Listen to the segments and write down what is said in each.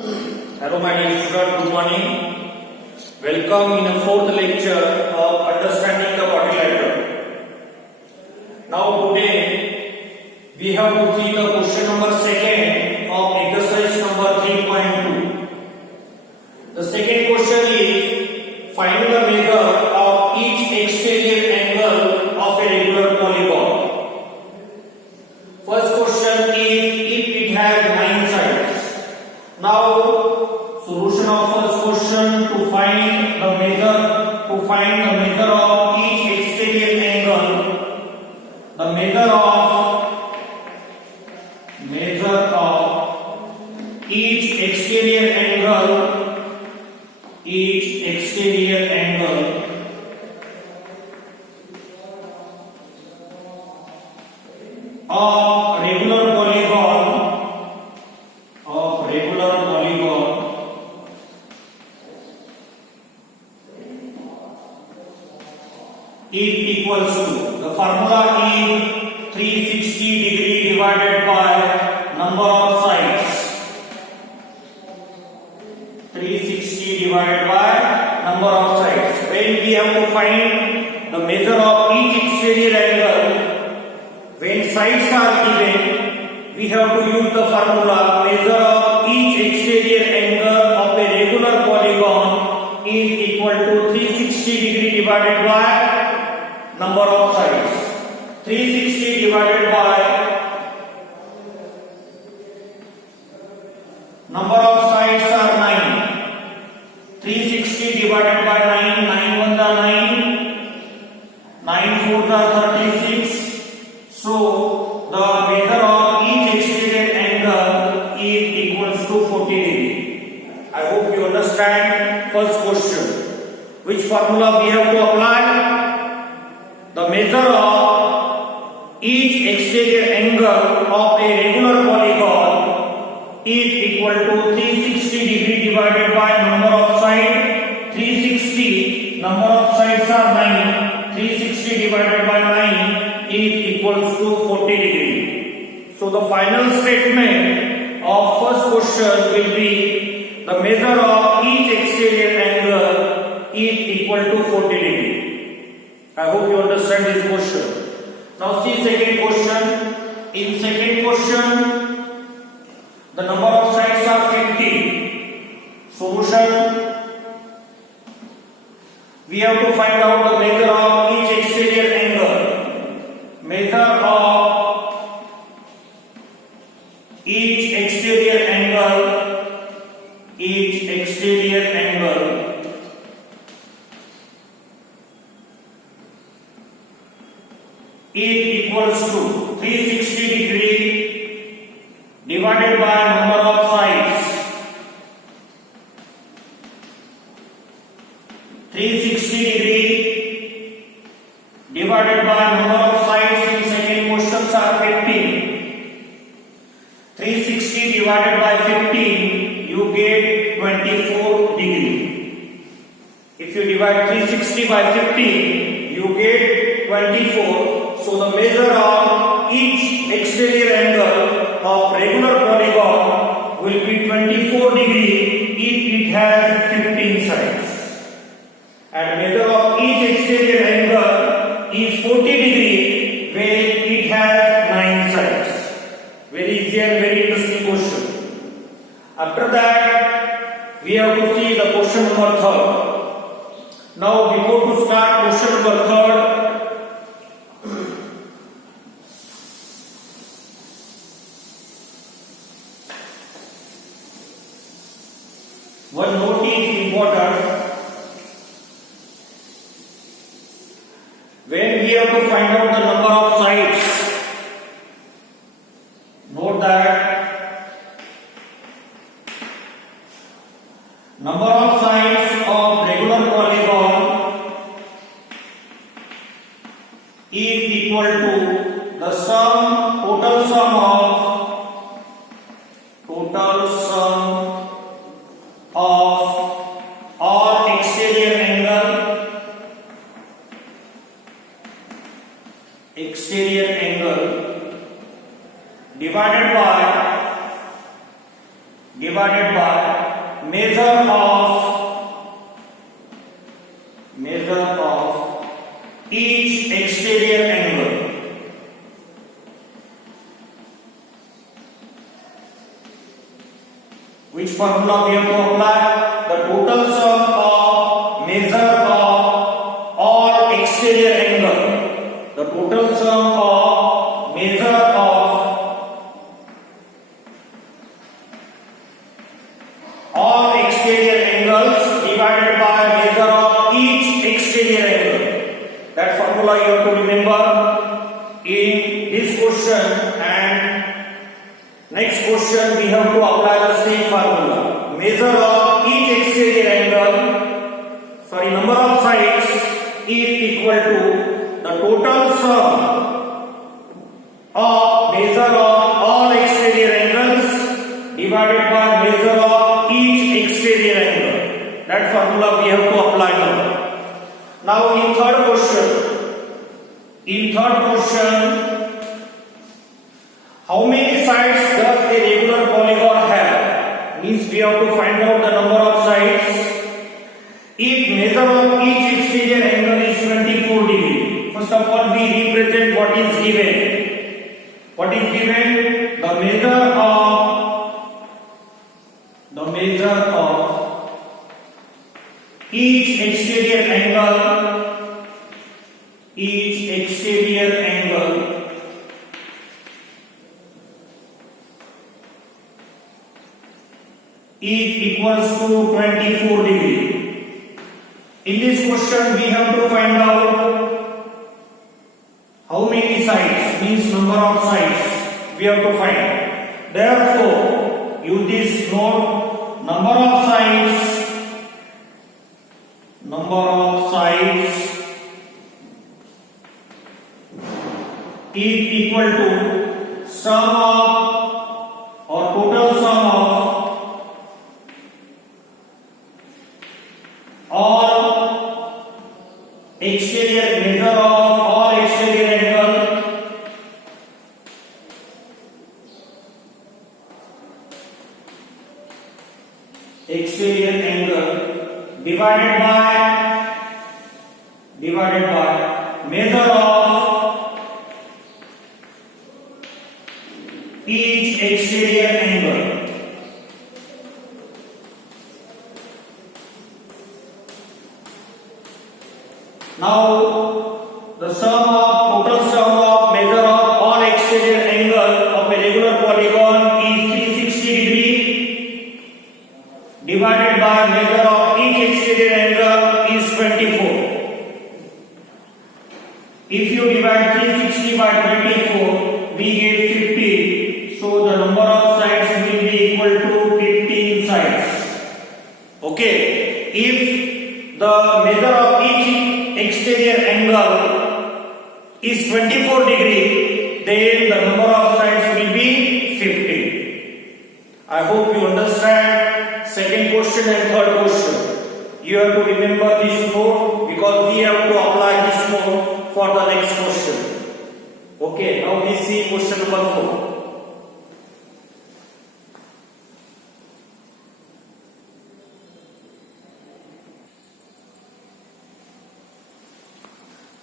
Hello my dear student, good morning. Welcome in the fourth lecture of understanding the quadrilateral. Now today we have to see the question number 2 of exercise number 3.2. The second question is find the measure of each exterior angle of a regular polygon. First question is if it has 9 sides. Now solution of first question to find the measure of each exterior angle. The measure of each exterior angle of regular polygon is equals to, the formula is 360 degree divided by number of sides. 360 divided by number of sides. When we have to find the measure of each exterior angle, when sides are given, we have to use the formula measure of each exterior angle of a regular polygon is equal to 360 degree divided by number of sides. 360 divided by number of sides are 9. 360 divided by 9, 9 ones are 9, 9 fours are 36. So the measure of each exterior angle is equals to 40 degree. I hope you understand first question. Which formula we have to apply? The measure of each exterior angle of a regular polygon is equal to 360 degree divided by number of sides. 360, number of sides are 9. 360 divided by 9 is equals to 40 degree. So the final statement of first question will be the measure of each exterior angle is equal to 40 degree. I hope you understand this question. Now see second question. In second question, the number of sides are 50. Solution: we have to find out the measure of each exterior angle. Measure of each exterior angle is equals to 360 degree divided by number of sides. 360 degree divided by number of sides in second questions are 15. 360 divided by 15, you get 24 degree. If you divide 360 by 15, you get 24. So the measure of each exterior angle of regular polygon will be 24 degree if it has 15 sides. And measure of each exterior angle is 40 degree when it has 9 sides. Very easy and very interesting question. After that, we have to see the question number 3. Now before to start question number 3, one note is important. When we have to find out the number of sides, note that number of sides of regular polygon is equal to the total sum of all exterior angle divided by measure of each exterior angle. Which formula we have to apply? The total sum of measure of all exterior angle. The total sum of measure of all exterior angles divided by measure of each exterior angle. That formula you have to remember in this question, and next question we have to apply the same formula. Measure of each exterior angle, number of sides is equal to the total sum of measure of all exterior angles divided by measure of each exterior angle. That formula we have to apply now. Now in third question, how many sides does a regular polygon have? Means we have to find out the number of sides. If measure of each exterior angle is 24 degree, first of all we represent what is given. What is given? The measure of each exterior angle is equals to 24 degree. In this question we have to find out how many sides, means number of sides we have to find. Therefore use this note, number of sides is equal to sum of or total sum of all exterior measure of all exterior angle divided by measure of each exterior angle. Now the total sum of measure of all exterior angle of a regular polygon is 360 degree divided by measure of each exterior angle is 24. If you divide 360 by 24, we get 50. So the number of sides will be equal to 15 sides. Okay. If the measure of each exterior angle is 24 degree, then the number of sides will be 50. I hope you understand second question and third question. You have to remember this note because we have to apply this note for the next question. Okay, now we see question number 4.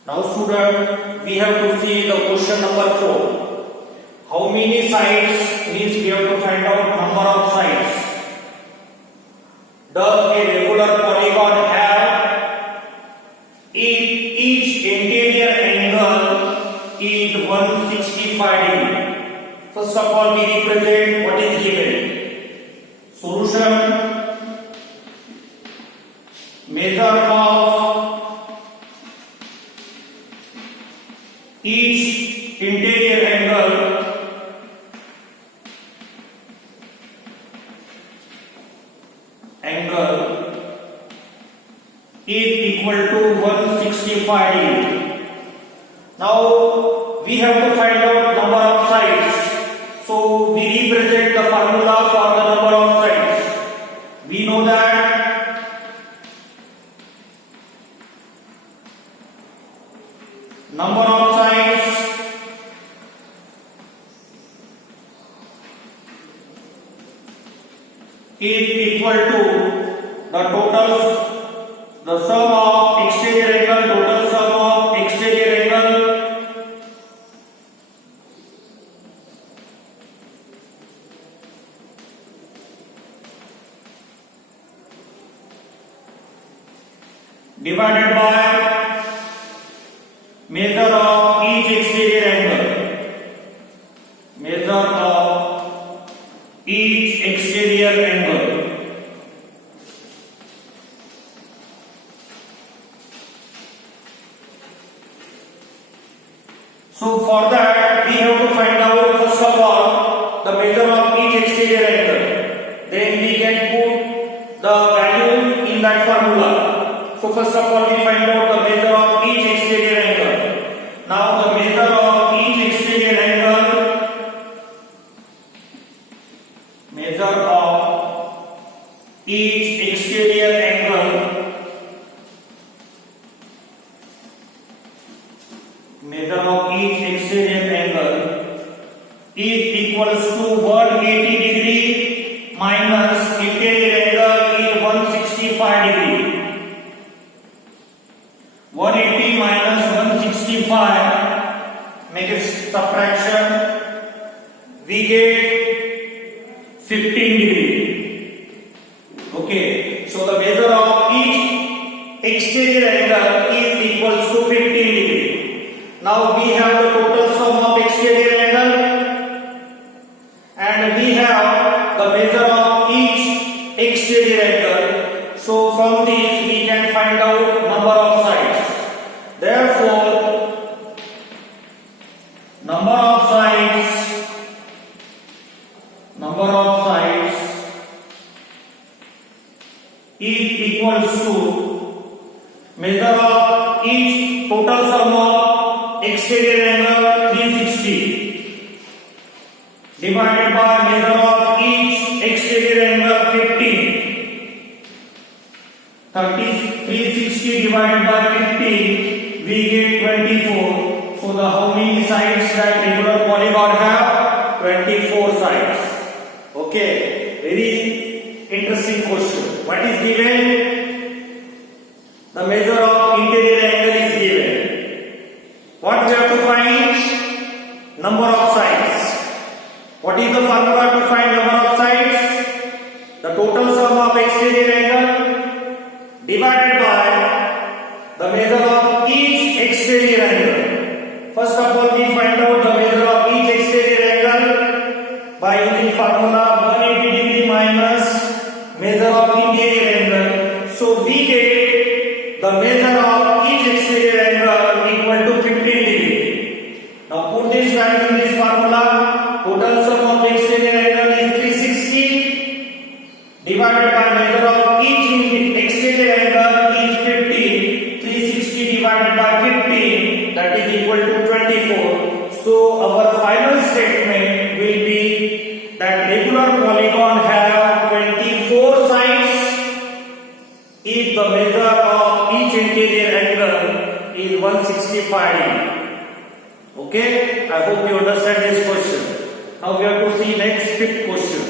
Now student, we have to see the question number 4. How many sides means we have to find out number of sides. Does a regular polygon have if each interior angle is 165 degree? First of all we represent what is given. Solution, measure of each interior angle is equal to 165 degree. Now we have to find out number of sides. So we represent the formula for the number of sides. We know that number of sides is equal to the total, the sum of exterior angle, total sum of exterior angle divided by measure of each exterior angle, measure of each exterior angle. So for that we have to find out first of all the measure of each exterior angle. Then we can put the value in that formula. So first of all we find out the measure of each exterior angle. Now the measure of each exterior angle, measure of each exterior angle, measure of each exterior angle is equals to 180 degree minus interior angle is 165 degree. 180 minus 165, make a subtraction, we get 15 degree. Okay, so the measure of each exterior angle is equals to 15 degree. Now we have the total sum of exterior angle and we have the measure of each exterior angle. So from this we can find out number of sides. Therefore, number of sides is equals to measure of each total sum of exterior angle 360 divided by measure of each exterior angle 15. 360 divided by 15, we get 24. So the how many sides that regular polygon have? 24 sides. Okay, very interesting question. What is given? The measure of interior angle is given. What we have to find? Number of sides. What is the formula to find number of sides? The total sum of exterior angle divided by the measure of each exterior angle. First of all, we find out the measure of each exterior angle by using formula 180 degree minus measure of interior angle. So we get the measure of each exterior angle equal to 15 degree. Now put this value in this formula. Total sum of exterior angle is 360 divided by measure of each exterior angle is 15. 360 divided by 15, that is equal to 24. So our final statement will be that regular polygon have 24 sides if the measure of each interior angle is 165. Okay, I hope you understand this question. Now we have to see next fifth question.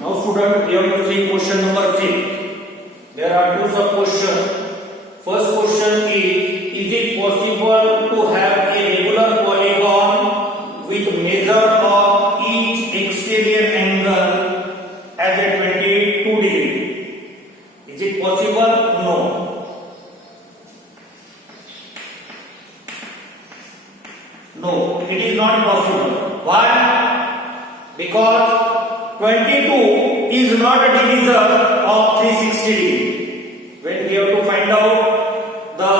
Now student, we have to see question number 6. There are two sub questions. First question is it possible to have a regular polygon with measure of each exterior angle as a 22 degree? Is it possible? No. No, it is not possible. Why? Because 22 is not a divisor of 360 degree. When we have to find out the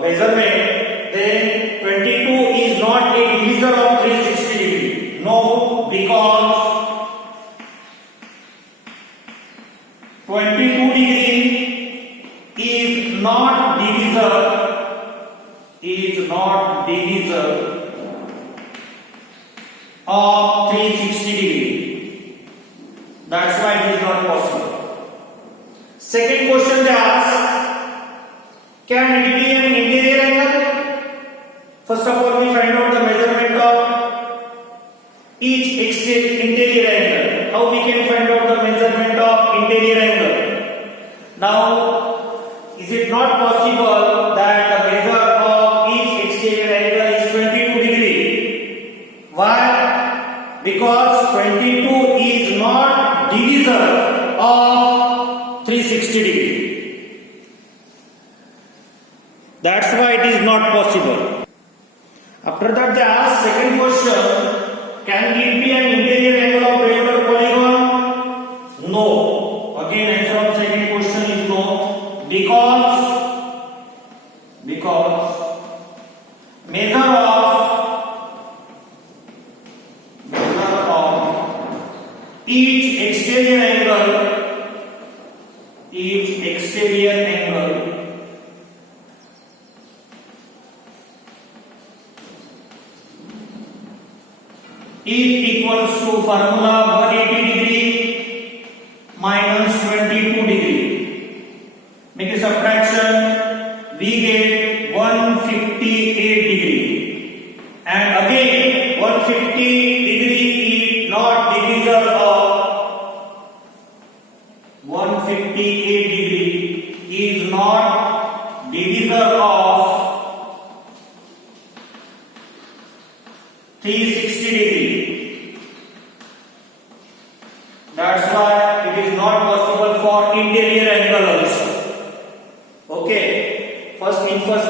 measurement, then 22 is not a divisor of 360 degree. No, because 22 degree is not divisor of 360 degree. That's why it is not possible. Second question they ask, Can it be an interior angle? First of all, we find out the measurement of each interior angle. How we can find out the measurement of interior angle? Now, is it not possible that the measure of each exterior angle is 22 degree? Why? Because 22 is not divisor of 360 degree. That's why it is not possible. After that, they ask second question: can it be an interior angle of regular polygon? No. Again, answer of second question is no, because measure of each exterior angle is equals to formula 180 degree minus 22 degree. Make a subtraction, we get 158 degree. And again, 150 degree is not divisor of 158 degree is not divisor of 360 degree. That's why it is not possible for interior angle also. Okay. First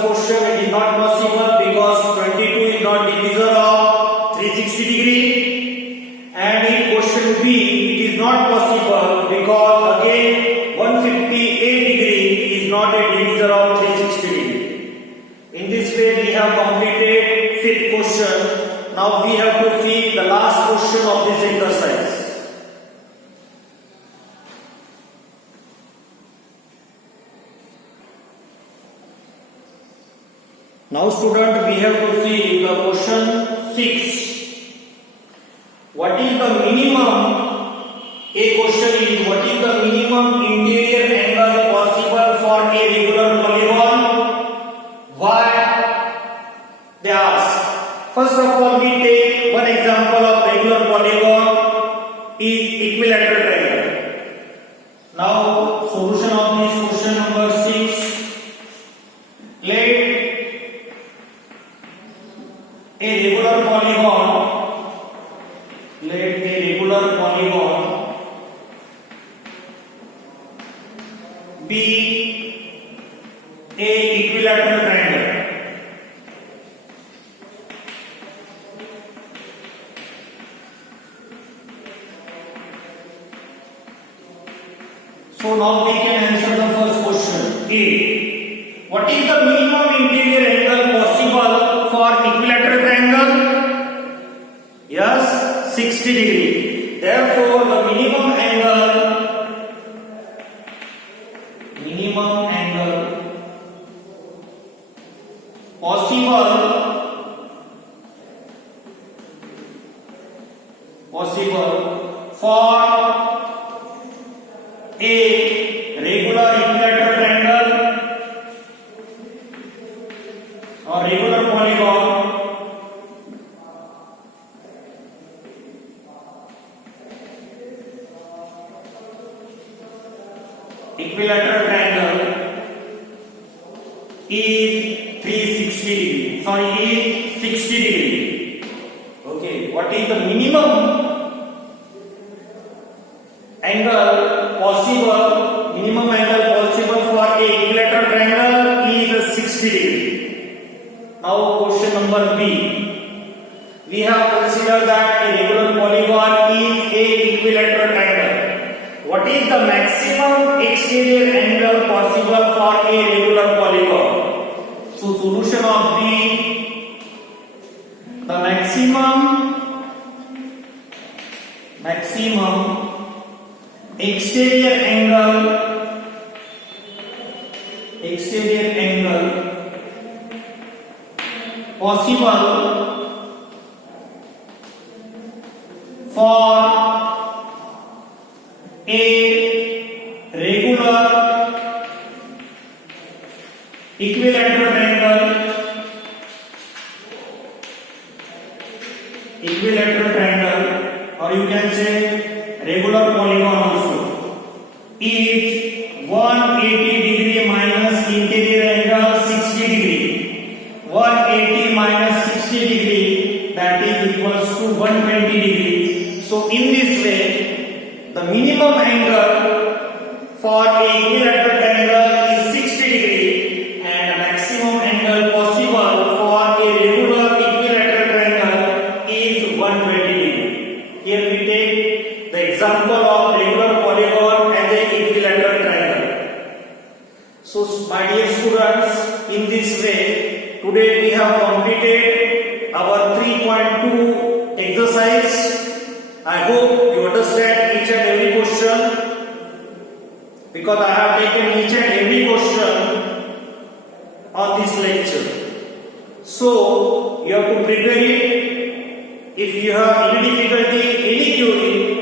question, it is not possible because 22 is not divisor of 360 degree. And in question B, it is not possible because again 158 degree is not a divisor of 360 degree. In this way, we have completed fifth question. Now we have to see the last question of this exercise. Now student, we have to see the question 6. What is the minimum? A question is what is the minimum interior angle possible for a regular polygon? Why? They ask. First of all, we take one example of regular polygon is equilateral triangle. Now, solution of this question number 6. Let a regular polygon be a equilateral triangle. So now we can answer the first question. A. What is the minimum interior angle possible for equilateral triangle? Yes, 60 degree. Therefore, the minimum angle possible for a regular equilateral triangle or regular polygon equilateral triangle is 360 degree. Sorry, is 60 degree. Okay, what is the minimum angle possible? Minimum angle possible for a equilateral triangle is 60 degree. Now, question number B. We have considered that a regular polygon is a equilateral triangle. What is the maximum exterior angle possible for a regular polygon? So solution of B, the maximum exterior angle possible for a regular equilateral triangle, or you can say regular polygon also, is 180 degree minus interior angle 60 degree. 180 minus 60 degree, that is equals to 120 degree. So in this way, the minimum angle for a equilateral triangle is 60 degree and maximum angle possible for a regular equilateral triangle is 120 degree. Here we take the example of regular polygon as a equilateral triangle. So my dear students, in this way today we have completed our 3.2 exercise. I hope you understand each and every question, because I have taken each and every question on this lecture. So you have to prepare it. If you have any difficulty, any query,